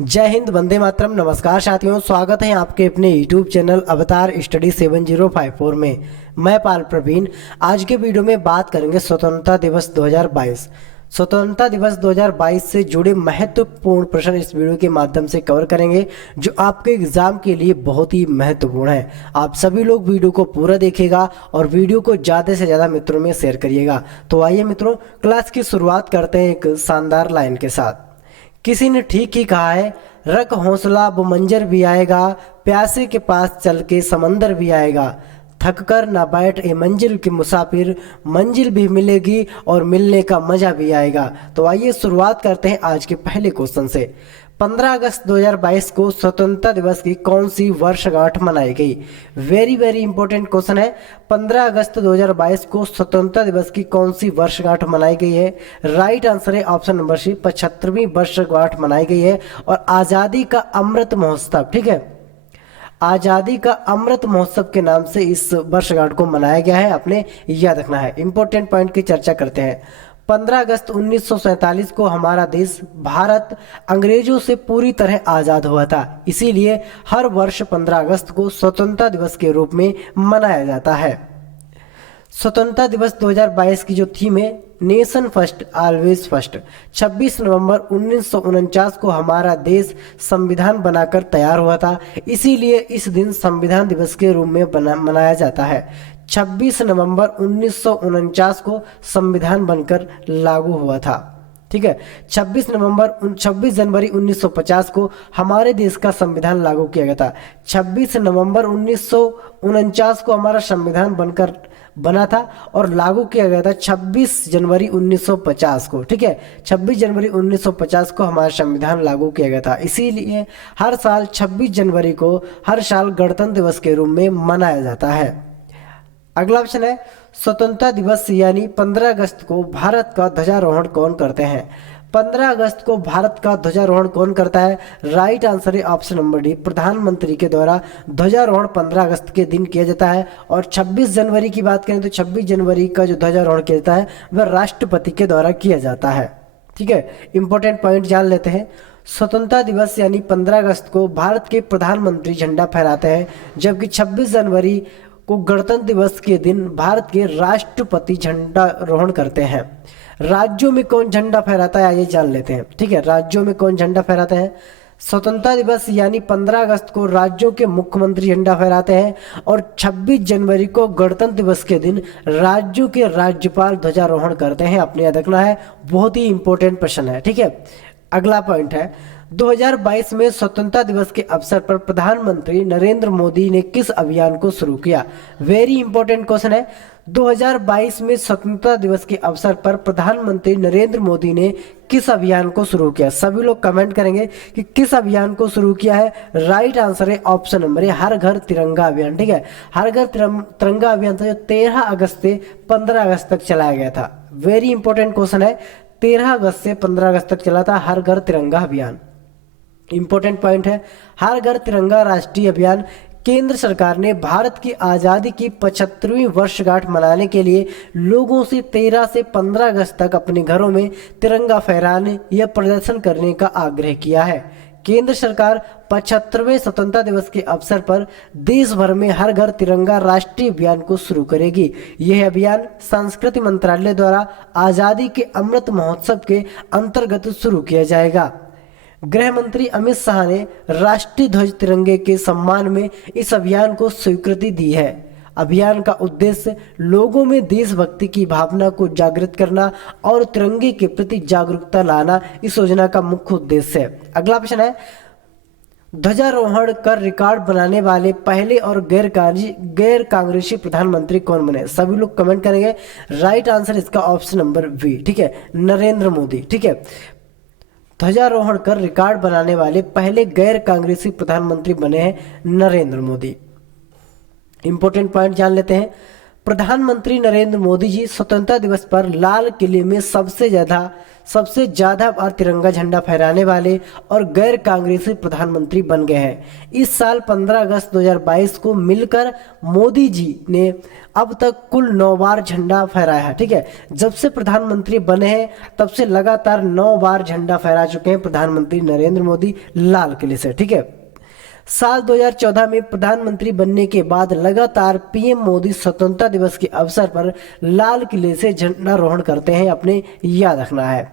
जय हिंद, वंदे मातरम। नमस्कार साथियों, स्वागत है आपके अपने यूट्यूब चैनल अवतार स्टडी 7054 में। मैं पाल प्रवीण। आज के वीडियो में बात करेंगे स्वतंत्रता दिवस 2022। स्वतंत्रता दिवस 2022 से जुड़े महत्वपूर्ण प्रश्न इस वीडियो के माध्यम से कवर करेंगे, जो आपके एग्जाम के लिए बहुत ही महत्वपूर्ण है। आप सभी लोग वीडियो को पूरा देखिएगा और वीडियो को ज़्यादा से ज़्यादा मित्रों में शेयर करिएगा। तो आइए मित्रों, क्लास की शुरुआत करते हैं एक शानदार लाइन के साथ। किसी ने ठीक ही कहा है, रख हौसला वो मंजर भी आएगा, प्यासे के पास चल के समंदर भी आएगा। थक कर ना बैठ ए मंजिल के मुसाफिर, मंजिल भी मिलेगी और मिलने का मजा भी आएगा। तो आइए शुरुआत करते हैं आज के पहले क्वेश्चन से। 15 अगस्त 2022 को स्वतंत्रता दिवस की कौन सी वर्षगांठ मनाई गई? वेरी वेरी इंपॉर्टेंट क्वेश्चन है। 15 अगस्त 2022 को स्वतंत्रता दिवस की कौन सी वर्षगांठ मनाई गई है? राइट आंसर है ऑप्शन नंबर सी, 75वीं वर्षगांठ मनाई गई है। और आज़ादी का अमृत महोत्सव, ठीक है, आज़ादी का अमृत महोत्सव के नाम से इस वर्षगांठ को मनाया गया है। आपने याद रखना है। इंपॉर्टेंट पॉइंट की चर्चा करते हैं। 15 अगस्त 1947 को हमारा देश भारत अंग्रेजों से पूरी तरह आज़ाद हुआ था। इसीलिए हर वर्ष 15 अगस्त को स्वतंत्रता दिवस के रूप में मनाया जाता है। स्वतंत्रता दिवस 2022 की जो थीम है, नेशन फर्स्ट ऑलवेज फर्स्ट। 26 नवंबर 1949 को हमारा देश संविधान बनाकर तैयार हुआ था। इसीलिए इस दिन संविधान दिवस के रूप में मनाया जाता है। 26 नवंबर 1949 को संविधान बनकर लागू हुआ था, ठीक है। 26 जनवरी 1950 को हमारे देश का संविधान लागू किया गया था। 26 नवंबर 1949 को हमारा संविधान बनकर बना था और लागू किया गया था 26 जनवरी 1950 को, ठीक है। 26 जनवरी 1950 को हमारा संविधान लागू किया गया था। इसीलिए हर साल 26 जनवरी को हर साल गणतंत्र दिवस के रूप में मनाया जाता है। अगला ऑप्शन है, स्वतंत्रता दिवस यानी 15 अगस्त को भारत का ध्वजारोहण कौन करते हैं? 15 अगस्त को भारत का ध्वजारोहण कौन करता है? राइट आंसर है ऑप्शन नंबर डी, प्रधानमंत्री के द्वारा ध्वजारोहण 15 अगस्त के दिन किया जाता है। और 26 जनवरी की बात करें तो 26 जनवरी का जो ध्वजारोहण किया जाता है वह राष्ट्रपति के द्वारा किया जाता है, ठीक है। इंपॉर्टेंट पॉइंट जान लेते हैं। स्वतंत्रता दिवस यानी 15 अगस्त को भारत के प्रधानमंत्री झंडा फहराते हैं, जबकि 26 जनवरी को गणतंत्र दिवस के दिन भारत के राष्ट्रपति झंडा रोहण करते हैं। राज्यों में कौन झंडा फहराता है आइए जान लेते हैं, ठीक है। राज्यों में कौन झंडा फहराते हैं? स्वतंत्रता दिवस यानी 15 अगस्त को राज्यों के मुख्यमंत्री झंडा फहराते हैं और 26 जनवरी को गणतंत्र दिवस के दिन राज्यों के राज्यपाल ध्वजारोहण करते हैं। आपने याद रखना है, बहुत ही इंपॉर्टेंट प्रश्न है, ठीक है। अगला पॉइंट है, 2022 में स्वतंत्रता दिवस के अवसर पर प्रधानमंत्री नरेंद्र मोदी ने किस अभियान को शुरू किया? वेरी इंपॉर्टेंट क्वेश्चन है। 2022 में स्वतंत्रता दिवस के अवसर पर प्रधानमंत्री नरेंद्र मोदी ने किस अभियान को शुरू किया? सभी लोग कमेंट करेंगे कि किस अभियान को शुरू किया है। राइट आंसर है ऑप्शन नंबर है, हर घर तिरंगा अभियान, ठीक है। हर घर तिरंगा अभियान था जो 13 अगस्त से 15 अगस्त तक चलाया गया था। वेरी इंपॉर्टेंट क्वेश्चन है। 13 अगस्त से 15 अगस्त तक चला था हर घर तिरंगा अभियान। इंपॉर्टेंट पॉइंट है, हर घर तिरंगा राष्ट्रीय अभियान केंद्र सरकार ने भारत की आज़ादी की 75वीं वर्षगांठ मनाने के लिए लोगों से 13 से 15 अगस्त तक अपने घरों में तिरंगा फहराने या प्रदर्शन करने का आग्रह किया है। केंद्र सरकार 75वें स्वतंत्रता दिवस के अवसर पर देश भर में हर घर तिरंगा राष्ट्रीय अभियान को शुरू करेगी। यह अभियान संस्कृति मंत्रालय द्वारा आज़ादी के अमृत महोत्सव के अंतर्गत शुरू किया जाएगा। गृह मंत्री अमित शाह ने राष्ट्रीय ध्वज तिरंगे के सम्मान में इस अभियान को स्वीकृति दी है। अभियान का उद्देश्य लोगों में देशभक्ति की भावना को जागृत करना और तिरंगे के प्रति जागरूकता लाना इस योजना का मुख्य उद्देश्य है। अगला ऑप्शन है, ध्वजारोहण कर रिकॉर्ड बनाने वाले पहले और गैर कांग्रेसी प्रधानमंत्री कौन बने? सभी लोग कमेंट करेंगे। राइट आंसर इसका ऑप्शन नंबर बी, ठीक है, नरेंद्र मोदी, ठीक है। ध्वजारोहण कर रिकॉर्ड बनाने वाले पहले गैर कांग्रेसी प्रधानमंत्री बने हैं नरेंद्र मोदी। इंपॉर्टेंट पॉइंट जान लेते हैं। प्रधानमंत्री नरेंद्र मोदी जी स्वतंत्रता दिवस पर लाल किले में सबसे ज्यादा बार तिरंगा झंडा फहराने वाले और गैर कांग्रेसी प्रधानमंत्री बन गए हैं। इस साल 15 अगस्त 2022 को मिलकर मोदी जी ने अब तक कुल 9 बार झंडा फहराया है। ठीक है, जब से प्रधानमंत्री बने हैं तब से लगातार 9 बार झंडा फहरा चुके हैं प्रधानमंत्री नरेंद्र मोदी लाल किले से। ठीक है, साल 2014 में प्रधानमंत्री बनने के बाद लगातार पीएम मोदी स्वतंत्रता दिवस के अवसर पर लाल किले से झंडारोहण करते हैं, अपने याद रखना है।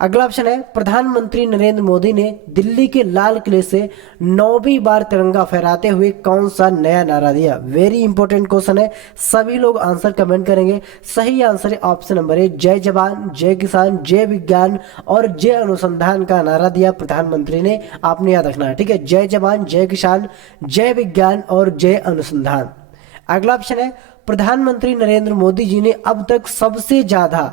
अगला ऑप्शन है, प्रधानमंत्री नरेंद्र मोदी ने दिल्ली के लाल किले से 9वीं बार तिरंगा फहराते हुए कौन सा नया नारा दिया? वेरी इंपॉर्टेंट क्वेश्चन है, सभी लोग आंसर कमेंट करेंगे। सही आंसर है ऑप्शन नंबर ए, जय जवान, जय किसान, जय विज्ञान और जय अनुसंधान का नारा दिया प्रधानमंत्री ने, आपने याद रखना है। ठीक है, जय जवान, जय किसान, जय विज्ञान और जय अनुसंधान। अगला ऑप्शन है, प्रधानमंत्री नरेंद्र मोदी जी ने अब तक सबसे ज्यादा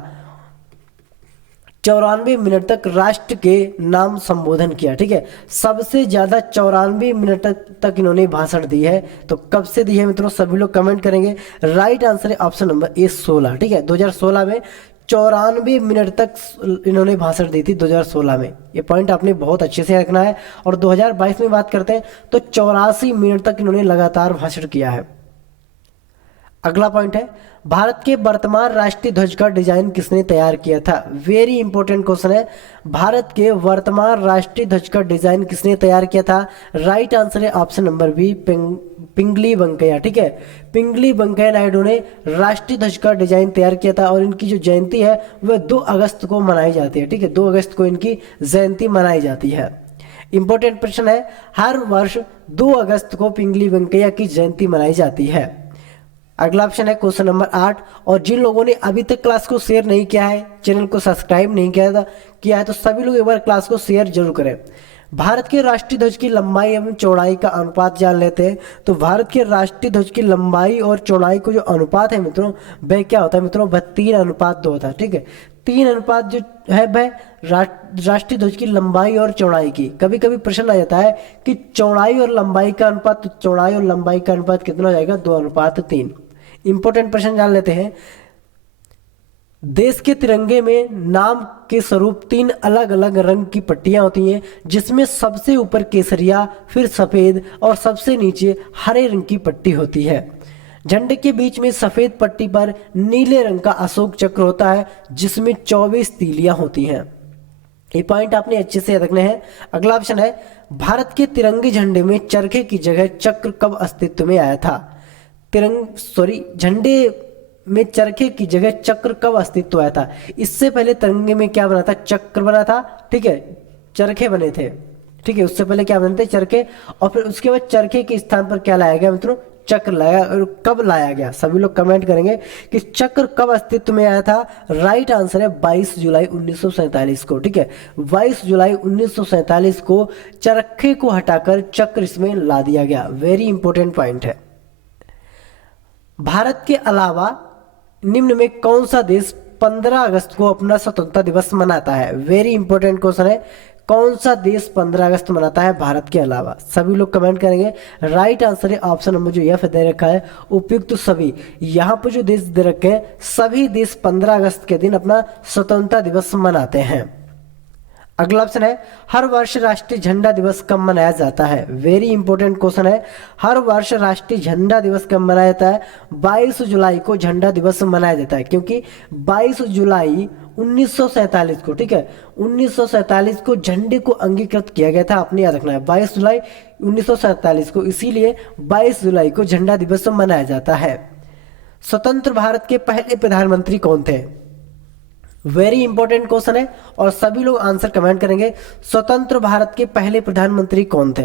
94 मिनट तक राष्ट्र के नाम संबोधन किया। ठीक है, सबसे ज्यादा 94 मिनट तक इन्होंने भाषण दी है। तो कब से दी है मित्रों, सभी लोग कमेंट करेंगे। राइट आंसर है ऑप्शन नंबर ए, 16। ठीक है, 2016 में 94 मिनट तक इन्होंने भाषण दी थी 2016 में। ये पॉइंट आपने बहुत अच्छे से रखना है। और 2022 में बात करते हैं तो 84 मिनट तक इन्होंने लगातार भाषण किया है। अगला पॉइंट है, भारत के वर्तमान राष्ट्रीय ध्वज का डिजाइन किसने तैयार किया था? वेरी इंपॉर्टेंट क्वेश्चन है, भारत के वर्तमान राष्ट्रीय ध्वज का डिजाइन किसने तैयार किया था? राइट आंसर है ऑप्शन नंबर बी, पिंगली वेंकैया। ठीक है, पिंगली वेंकैया नायडू ने राष्ट्रीय ध्वज का डिजाइन तैयार किया था और इनकी जो जयंती है वह 2 अगस्त को मनाई जाती है। ठीक है, 2 अगस्त को इनकी जयंती मनाई जाती है। इंपॉर्टेंट प्रश्न है, हर वर्ष 2 अगस्त को पिंगली वेंकैया की जयंती मनाई जाती है। अगला ऑप्शन है क्वेश्चन नंबर 8, और जिन लोगों ने अभी तक क्लास को शेयर नहीं किया है, चैनल को सब्सक्राइब नहीं किया है तो सभी लोग एक बार क्लास को शेयर जरूर करें। भारत के राष्ट्रीय ध्वज की लंबाई एवं चौड़ाई का अनुपात जान लेते हैं। तो भारत के राष्ट्रीय ध्वज की लंबाई और चौड़ाई को जो अनुपात है मित्रों, वह क्या होता है मित्रों? वह 3:2 होता है। ठीक है, 3 अनुपात जो है वह राष्ट्रीय ध्वज की लंबाई और चौड़ाई की। कभी कभी प्रश्न आ जाता है कि चौड़ाई और लंबाई का अनुपात, तो चौड़ाई और लंबाई का अनुपात कितना हो जाएगा? 2:3। इंपॉर्टेंट प्रश्न जान लेते हैं। देश के तिरंगे में नाम के स्वरूप 3 अलग अलग रंग की पट्टियां होती हैं, जिसमें सबसे ऊपर केसरिया, फिर सफेद और सबसे नीचे हरे रंग की पट्टी होती है। झंडे के बीच में सफेद पट्टी पर नीले रंग का अशोक चक्र होता है, जिसमें 24 तीलियां होती हैं। ये पॉइंट आपने अच्छे से रखने हैं। अगला ऑप्शन है, भारत के तिरंगे झंडे में चरखे की जगह चक्र कब अस्तित्व में आया था? झंडे में चरखे की जगह चक्र कब अस्तित्व आया था? इससे पहले तिरंगे में क्या बना था? चक्र बना था। ठीक है, चरखे बने थे। ठीक है, उससे पहले क्या बने थे? चरखे। और फिर उसके बाद चरखे के स्थान पर क्या लाया गया मित्रों? चक्र लाया। और कब लाया गया? सभी लोग कमेंट करेंगे कि चक्र कब अस्तित्व में आया था। राइट आंसर है 22 जुलाई 1947 को। ठीक है, 22 जुलाई 1947 को चरखे को हटाकर चक्र इसमें ला दिया गया। वेरी इंपॉर्टेंट पॉइंट है। भारत के अलावा निम्न में कौन सा देश 15 अगस्त को अपना स्वतंत्रता दिवस मनाता है? वेरी इंपॉर्टेंट क्वेश्चन है, कौन सा देश 15 अगस्त मनाता है भारत के अलावा? सभी लोग कमेंट करेंगे। राइट आंसर है ऑप्शन नंबर जो एफ दे रखा है, उपयुक्त तो सभी। यहाँ पर जो देश दे रखे हैं, सभी देश 15 अगस्त के दिन अपना स्वतंत्रता दिवस मनाते हैं। अगला ऑप्शन है, हर वर्ष राष्ट्रीय झंडा दिवस कब मनाया जाता है? वेरी इंपॉर्टेंट क्वेश्चन है, हर वर्ष राष्ट्रीय झंडा दिवस कब मनाया जाता है? 22 जुलाई को झंडा दिवस मनाया जाता है, क्योंकि 22 जुलाई 1947 को, ठीक है, 1947 को झंडे को अंगीकृत किया गया था। आपने याद रखना है 22 जुलाई 1947 को, इसीलिए 22 जुलाई को झंडा दिवस मनाया जाता है। स्वतंत्र भारत के पहले प्रधानमंत्री कौन थे? वेरी इंपॉर्टेंट क्वेश्चन है और सभी लोग आंसर कमेंट करेंगे। स्वतंत्र भारत के पहले प्रधानमंत्री कौन थे?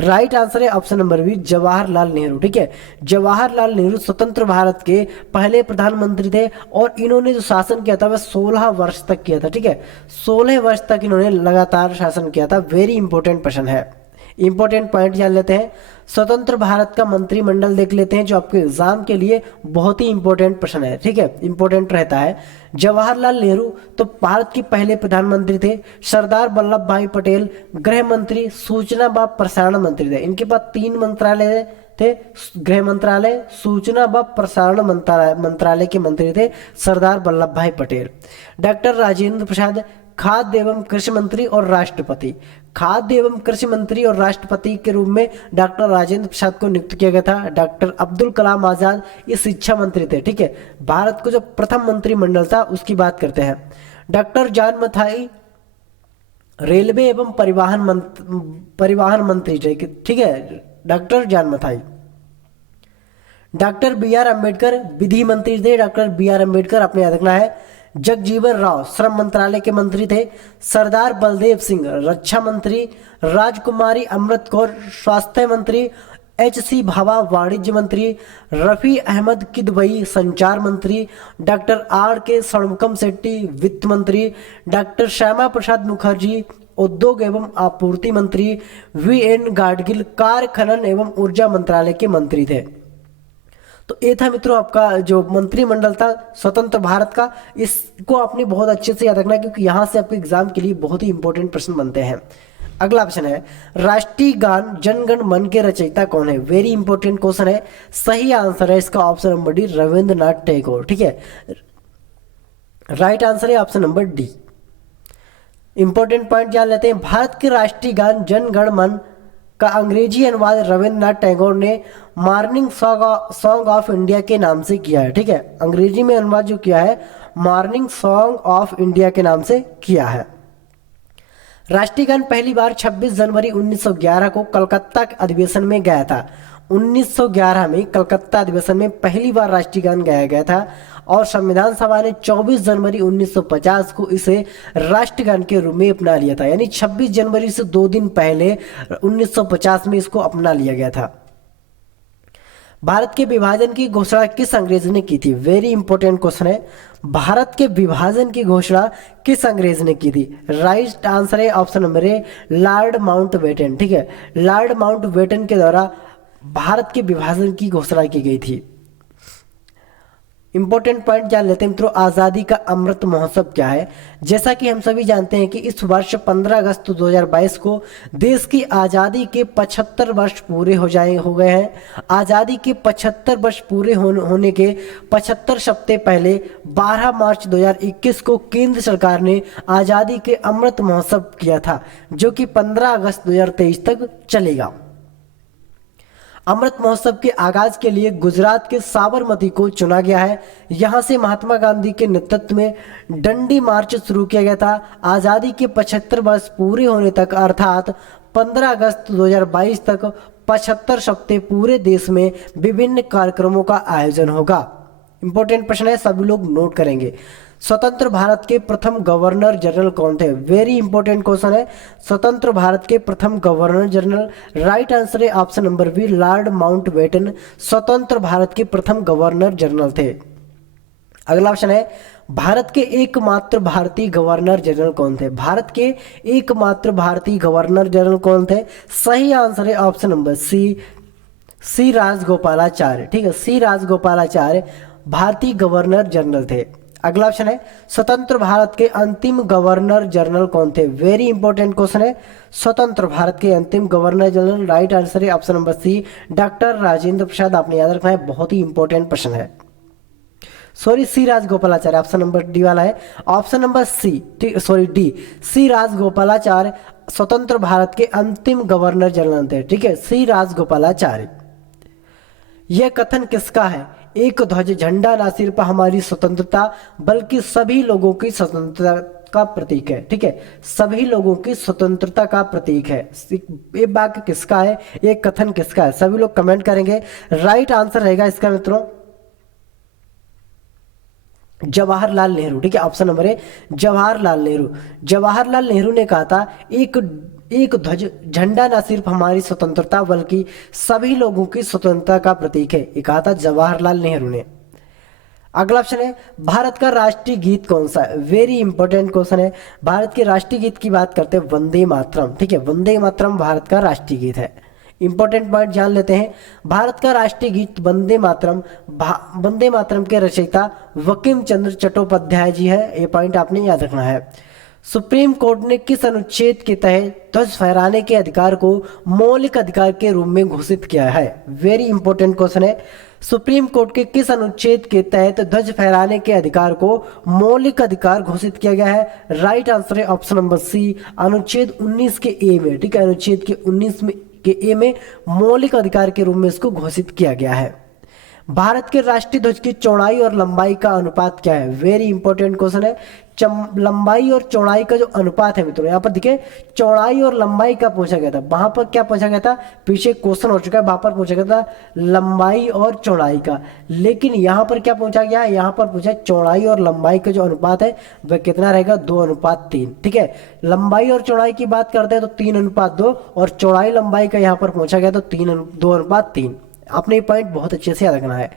राइट आंसर है option number B, Jawaharlal Nehru. ठीक है, जवाहरलाल नेहरू स्वतंत्र भारत के पहले प्रधानमंत्री थे और इन्होंने जो शासन किया था वह 16 वर्ष तक किया था। ठीक है, 16 वर्ष तक इन्होंने लगातार शासन किया था। वेरी इंपॉर्टेंट प्रश्न है, इंपॉर्टेंट पॉइंट जान लेते हैं। स्वतंत्र भारत का मंत्रिमंडल देख लेते हैं, जो आपके एग्जाम के लिए बहुत ही इंपॉर्टेंट प्रश्न है। ठीक है, इंपॉर्टेंट रहता है। जवाहरलाल नेहरू तो भारत के पहले प्रधानमंत्री थे। सरदार वल्लभ भाई पटेल गृह मंत्री, सूचना व प्रसारण मंत्री थे। इनके पास 3 मंत्रालय थे, थे गृह मंत्रालय, सूचना व प्रसारण मंत्रालय के मंत्री थे सरदार वल्लभ भाई पटेल। डॉक्टर राजेंद्र प्रसाद खाद्य एवं कृषि मंत्री और राष्ट्रपति। खाद्य एवं कृषि मंत्री और राष्ट्रपति के रूप में डॉक्टर राजेंद्र प्रसाद को नियुक्त किया गया था। डॉक्टर अब्दुल कलाम आजाद ये शिक्षा मंत्री थे। ठीक है, भारत को जो प्रथम मंत्रिमंडल था उसकी बात करते हैं। डॉक्टर जॉन मथाई रेलवे एवं परिवहन मंत्री थे। ठीक है, doctor John Mathai. Doctor B R Ambedkar विधि मंत्री थे। डॉक्टर बी आर अम्बेडकर आपने याद रखना है। जगजीवन राव श्रम मंत्रालय के मंत्री थे। सरदार बलदेव सिंह रक्षा मंत्री। राजकुमारी अमृत कौर स्वास्थ्य मंत्री। एच सी भाभा वाणिज्य मंत्री। रफी अहमद किदवई संचार मंत्री। डॉक्टर आर के षणमुखम शेट्टी वित्त मंत्री। डॉक्टर श्यामा प्रसाद मुखर्जी उद्योग एवं आपूर्ति मंत्री। वी एन गाडगिल कार्य खनन एवं ऊर्जा मंत्रालय के मंत्री थे। तो ये था मित्रों आपका जो मंत्रिमंडल था स्वतंत्र भारत का। इसको आपने बहुत अच्छे से याद रखना है क्योंकि यहाँ से आपके एग्जाम के लिए बहुत ही इंपॉर्टेंट प्रश्न बनते हैं। अगला ऑप्शन है राष्ट्रीय गान जनगण मन के रचयिता कौन है। वेरी इंपॉर्टेंट क्वेश्चन है। सही आंसर है इसका option number D, Rabindranath Tagore. ठीक है, राइट आंसर है option number D. Important point जान लेते हैं। भारत के राष्ट्रीय गान जनगण मन का अंग्रेजी अनुवाद रविंद्रनाथ टैगोर ने मॉर्निंग सॉन्ग ऑफ इंडिया के नाम से किया है। ठीक है, अंग्रेजी में अनुवाद जो किया है मॉर्निंग सॉन्ग ऑफ इंडिया के नाम से किया है। राष्ट्रीय गान पहली बार 26 जनवरी 1911 को कलकत्ता के अधिवेशन में गाया था। 1911 में कलकत्ता अधिवेशन में पहली बार राष्ट्रीय गान गाया गया था और संविधान सभा ने 24 जनवरी 1950 को इसे राष्ट्रगान के रूप में अपना लिया था। यानी 26 जनवरी से 2 दिन पहले 1950 में इसको अपना लिया गया था। भारत के विभाजन की घोषणा किस अंग्रेज ने की थी। वेरी इंपॉर्टेंट क्वेश्चन है। भारत के विभाजन की घोषणा किस अंग्रेज ने की थी। राइट आंसर है option number A, Lord Mountbatten. ठीक है, लॉर्ड माउंटबेटन के द्वारा भारत के विभाजन की घोषणा की गई थी। इंपॉर्टेंट पॉइंट जान लेते हैं मित्रों। आज़ादी का अमृत महोत्सव क्या है। जैसा कि हम सभी जानते हैं कि इस वर्ष 15 अगस्त 2022 को देश की आज़ादी के 75 वर्ष पूरे हो गए हैं। आज़ादी के 75 वर्ष पूरे होने के 75 सप्ताह पहले 12 मार्च 2021 को केंद्र सरकार ने आज़ादी के अमृत महोत्सव किया था जो कि 15 अगस्त 2023 तक चलेगा। अमृत महोत्सव के आगाज के लिए गुजरात के साबरमती को चुना गया है। यहां से महात्मा गांधी के नेतृत्व में डंडी मार्च शुरू किया गया था। आज़ादी के 75 वर्ष पूरे होने तक अर्थात 15 अगस्त 2022 तक 75 सप्ताह पूरे देश में विभिन्न कार्यक्रमों का आयोजन होगा। इंपॉर्टेंट प्रश्न है, सभी लोग नोट करेंगे। स्वतंत्र भारत के प्रथम गवर्नर जनरल कौन थे। वेरी इंपॉर्टेंट क्वेश्चन है। स्वतंत्र भारत के प्रथम गवर्नर जनरल, राइट आंसर है option number B, Lord Mountbatten स्वतंत्र भारत के प्रथम गवर्नर जनरल थे। अगला ऑप्शन है भारत के एकमात्र भारतीय गवर्नर जनरल कौन थे। भारत के एकमात्र भारतीय गवर्नर जनरल कौन थे। सही आंसर है ऑप्शन नंबर सी राजगोपालाचार्य। ठीक है, सी राजगोपालाचार्य भारतीय गवर्नर जनरल थे। अगला ऑप्शन है स्वतंत्र भारत के अंतिम गवर्नर जनरल कौन थे। वेरी इंपॉर्टेंट क्वेश्चन है। स्वतंत्र भारत के अंतिम गवर्नर जनरल, राइट आंसर है option number C, doctor Rajendra Prasad. आपने याद रखना है, बहुत ही इंपॉर्टेंट प्रश्न है। Sorry, C Rajagopalachari option number D वाला है। Option number D, C Rajagopalachari स्वतंत्र भारत के अंतिम गवर्नर जनरल थे। ठीक है, सी राजगोपालाचार्य। यह कथन किसका है। एक ध्वज झंडा ना सिर्फ हमारी स्वतंत्रता बल्कि सभी लोगों की स्वतंत्रता का प्रतीक है। ठीक है, सभी लोगों की स्वतंत्रता का प्रतीक है। ये वाक्य किसका है, ये कथन किसका है, सभी लोग कमेंट करेंगे। राइट आंसर रहेगा इसका मित्रों जवाहरलाल नेहरू। ठीक है, option number A Jawaharlal Nehru. Jawaharlal Nehru ने कहा था एक ध्वज झंडा न सिर्फ हमारी स्वतंत्रता बल्कि सभी लोगों की स्वतंत्रता का प्रतीक है। ये कहा था जवाहरलाल नेहरू ने। अगला ऑप्शन है भारत का राष्ट्रीय गीत कौन सा है। वेरी इंपॉर्टेंट क्वेश्चन है। भारत के राष्ट्रीय गीत की बात करते हैं वंदे मातरम। ठीक है, वंदे मातरम भारत का राष्ट्रीय गीत है। इंपॉर्टेंट पॉइंट जान लेते हैं। भारत का राष्ट्रीय गीत वंदे मातरम के रचयिता बंकिम चंद्र चट्टोपाध्याय जी है। ये पॉइंट आपने याद रखना है। सुप्रीम कोर्ट ने किस अनुच्छेद के तहत ध्वज फहराने के अधिकार को मौलिक अधिकार के रूप में घोषित किया है? वेरी इंपॉर्टेंट क्वेश्चन है। सुप्रीम कोर्ट के किस अनुच्छेद के तहत ध्वज फहराने के अधिकार को मौलिक अधिकार घोषित किया गया है? राइट आंसर है ऑप्शन नंबर सी, अनुच्छेद 19 के ए में। ठीक है, अनुच्छेद के 19 में के ए में मौलिक अधिकार के रूप में इसको घोषित किया गया है। भारत के राष्ट्रीय ध्वज की चौड़ाई और लंबाई का अनुपात क्या है? वेरी इंपॉर्टेंट क्वेश्चन है। लंबाई और चौड़ाई का जो अनुपात है मित्रों, यहाँ पर देखिए चौड़ाई और लंबाई का पूछा गया था। वहां पर क्या पूछा गया था? पीछे क्वेश्चन हो चुका है, वहां पर पूछा गया था लंबाई और चौड़ाई का, लेकिन यहाँ पर क्या पूछा गया है? यहाँ पर पूछा चौड़ाई और लंबाई का जो अनुपात है वह कितना रहेगा? 2:3। ठीक है, लंबाई और चौड़ाई की बात करते हैं तो 3:2, और चौड़ाई लंबाई का यहाँ पर पूछा गया तो 2:3। आपने ये पॉइंट बहुत अच्छे से याद रखना है।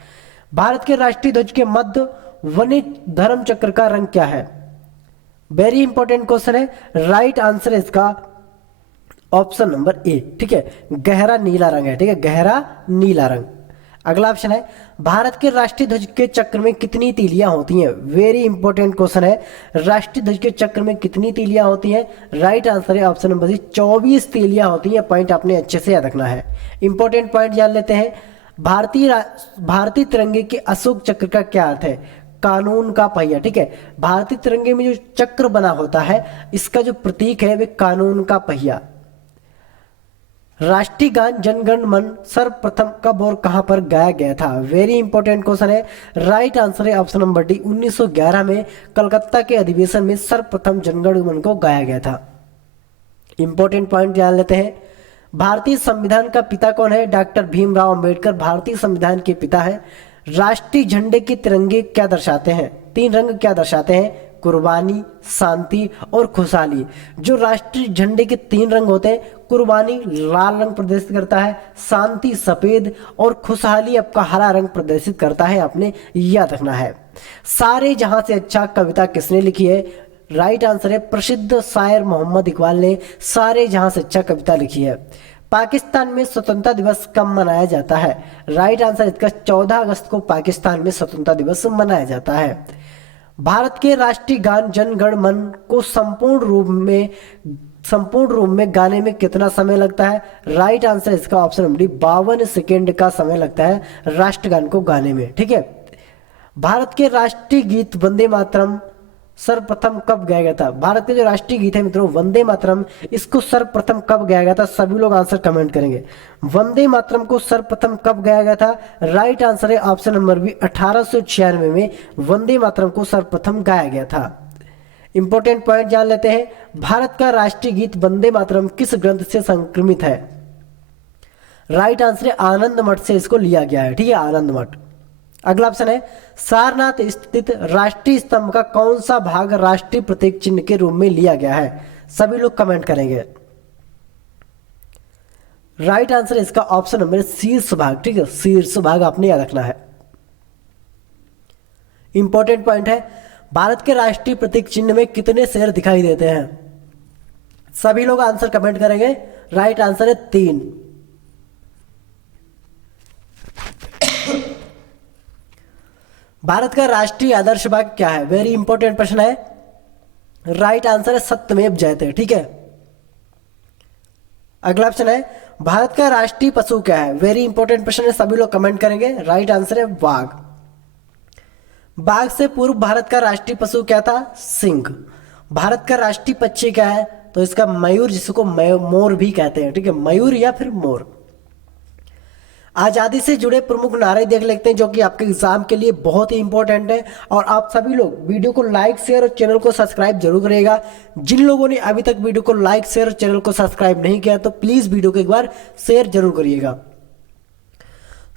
भारत के राष्ट्रीय ध्वज के मध्य वर्णित धर्म चक्र का रंग क्या है? वेरी इंपॉर्टेंट क्वेश्चन है। राइट आंसर है इसका ऑप्शन नंबर ए। ठीक है, गहरा नीला रंग है। ठीक है, गहरा नीला रंग। अगला ऑप्शन है, भारत के राष्ट्रीय ध्वज के चक्र में कितनी तीलियां होती हैं? वेरी इंपॉर्टेंट क्वेश्चन है। राष्ट्रीय ध्वज के चक्र में कितनी तीलियां होती हैं? राइट आंसर है ऑप्शन नंबर सी, 24 तीलियां होती हैं। पॉइंट आपने अच्छे से याद रखना है। इंपॉर्टेंट पॉइंट जान लेते हैं। भारतीय तिरंगे के अशोक चक्र का क्या अर्थ है? कानून का पहिया। ठीक है, भारतीय तिरंगे में जो चक्र बना होता है इसका जो प्रतीक है वे कानून का पहिया। राष्ट्रीय गान जनगण मन सर्वप्रथम कब और कहां पर गाया गया था? वेरी इंपॉर्टेंट क्वेश्चन है। राइट आंसर है ऑप्शन नंबर डी, 1911 में कलकत्ता के अधिवेशन में सर्वप्रथम जनगण मन को गाया गया था। इंपॉर्टेंट पॉइंट जान लेते हैं। भारतीय संविधान का पिता कौन है? डॉक्टर भीमराव अंबेडकर भारतीय संविधान के पिता है। राष्ट्रीय झंडे के तिरंगे क्या दर्शाते हैं? 3 रंग क्या दर्शाते हैं? कुर्बानी, शांति और खुशहाली। जो राष्ट्रीय झंडे के 3 रंग होते हैं, कुर्बानी लाल रंग प्रदर्शित करता है, शांति सफेद और खुशहाली आपका हरा रंग प्रदर्शित करता है। आपने याद रखना है। सारे जहां से अच्छा कविता किसने लिखी है? राइट आंसर है प्रसिद्ध शायर मोहम्मद इकबाल ने सारे जहां से अच्छा कविता लिखी है। पाकिस्तान में स्वतंत्रता दिवस कब मनाया जाता है? राइट आंसर इसका 14 अगस्त को पाकिस्तान में स्वतंत्रता दिवस मनाया जाता है। भारत के राष्ट्रीय गान जन गण मन को संपूर्ण रूप में गाने में कितना समय लगता है? राइट आंसर इसका ऑप्शन नंबर डी, 52 सेकेंड का समय लगता है राष्ट्रगान को गाने में। ठीक है, भारत के राष्ट्रीय गीत वंदे मातरम सर्वप्रथम कब गाया गया था? भारत के जो राष्ट्रीय गीत है मित्रों वंदे मातरम, इसको सर्वप्रथम कब गाया गया था? सभी लोग आंसर कमेंट करेंगे। वंदे मातरम को सर्वप्रथम कब गाया गया था? राइट आंसर है ऑप्शन नंबर बी, 1896 में वंदे मातरम को सर्वप्रथम गाया गया था। इंपॉर्टेंट पॉइंट जान लेते हैं। भारत का राष्ट्रीय गीत वंदे मातरम किस ग्रंथ से संक्रमित है? राइट आंसर है आनंद मठ से इसको लिया गया है। ठीक है, आनंद मठ। अगला ऑप्शन है, सारनाथ स्थित राष्ट्रीय स्तंभ का कौन सा भाग राष्ट्रीय प्रतीक चिन्ह के रूप में लिया गया है? सभी लोग कमेंट करेंगे। राइट आंसर इसका ऑप्शन नंबर शीर्ष भाग। ठीक है, शीर्ष भाग आपने याद रखना है। इंपॉर्टेंट पॉइंट है, भारत के राष्ट्रीय प्रतीक चिन्ह में कितने शेर दिखाई देते हैं? सभी लोग आंसर कमेंट करेंगे। राइट आंसर है 3। भारत का राष्ट्रीय आदर्श बाग क्या है? वेरी इंपॉर्टेंट प्रश्न है। राइट आंसर है सत्यमेव जयते। ठीक है, अगला ऑप्शन है, भारत का राष्ट्रीय पशु क्या है? वेरी इंपॉर्टेंट प्रश्न है, सभी लोग कमेंट करेंगे। राइट आंसर है बाघ। बाघ से पूर्व भारत का राष्ट्रीय पशु क्या था? सिंह। भारत का राष्ट्रीय पक्षी क्या है? तो इसका मयूर, जिसको मोर भी कहते हैं। ठीक है, मयूर या फिर मोर। आजादी से जुड़े प्रमुख नारे देख लेते हैं जो कि आपके एग्जाम के लिए बहुत ही इंपॉर्टेंट है। और आप सभी लोग वीडियो को लाइक शेयर और चैनल को सब्सक्राइब जरूर करिएगा। जिन लोगों ने अभी तक वीडियो को लाइक शेयर और चैनल को सब्सक्राइब नहीं किया तो प्लीज वीडियो को एक बार शेयर जरूर करिएगा।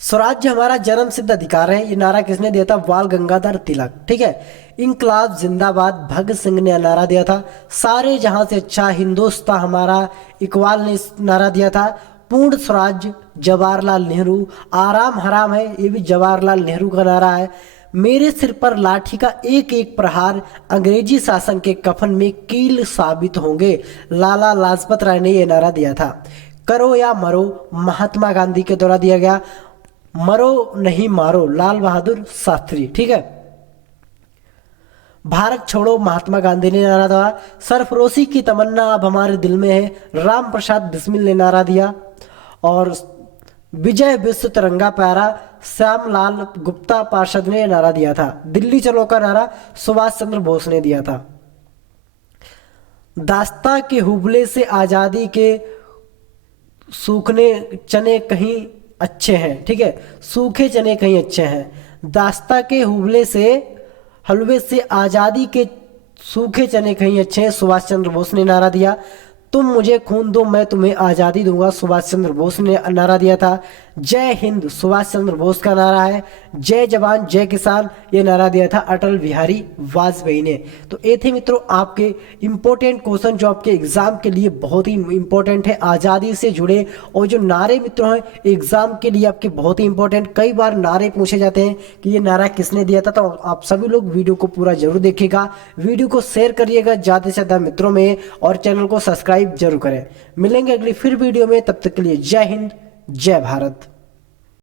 स्वराज्य हमारा जन्म सिद्ध अधिकार है, ये नारा किसने दिया था? बाल गंगाधर तिलक। ठीक है, इंकलाब जिंदाबाद भगत सिंह ने नारा दिया था। सारे जहां से अच्छा हिंदुस्तान हमारा इकबाल ने नारा दिया था। पूर्ण स्वराज जवाहरलाल नेहरू। आराम हराम है, ये भी जवाहरलाल नेहरू का नारा है। मेरे सिर पर लाठी का एक एक प्रहार अंग्रेजी शासन के कफन में कील साबित होंगे, लाला लाजपत राय ने यह नारा दिया था। करो या मरो महात्मा गांधी के द्वारा दिया गया। मरो नहीं मारो लाल बहादुर शास्त्री। ठीक है, भारत छोड़ो महात्मा गांधी ने नारा दिया। सरफरोशी की तमन्ना अब हमारे दिल में है, राम प्रसाद बिस्मिल ने नारा दिया। और विजय विश्व तिरंगा प्यारा, श्यामलाल गुप्ता पार्षद ने नारा दिया था। दिल्ली चलो का नारा सुभाष चंद्र बोस ने दिया था। दास्ता के हुबले से आजादी के सूखने चने कहीं अच्छे हैं, ठीक है, सूखे चने कहीं अच्छे हैं। दास्ता के हुबले से हलवे से आजादी के सूखे चने कहीं अच्छे हैं, सुभाष चंद्र बोस ने नारा दिया। तुम मुझे खून दो मैं तुम्हें आज़ादी दूंगा, सुभाष चंद्र बोस ने नारा दिया था। जय हिंद सुभाष चंद्र बोस का नारा है। जय जवान जय किसान ये नारा दिया था अटल बिहारी वाजपेयी ने। तो ये थे मित्रों आपके इंपॉर्टेंट क्वेश्चन जो आपके एग्जाम के लिए बहुत ही इंपॉर्टेंट है, आज़ादी से जुड़े। और जो नारे मित्रों हैं एग्जाम के लिए आपके बहुत ही इंपॉर्टेंट, कई बार नारे पूछे जाते हैं कि ये नारा किसने दिया था। तो आप सभी लोग वीडियो को पूरा जरूर देखिएगा, वीडियो को शेयर करिएगा ज़्यादा से ज़्यादा मित्रों में, और चैनल को सब्सक्राइब जरूर करें। मिलेंगे अगली फिर वीडियो में, तब तक के लिए जय हिंद जय भारत।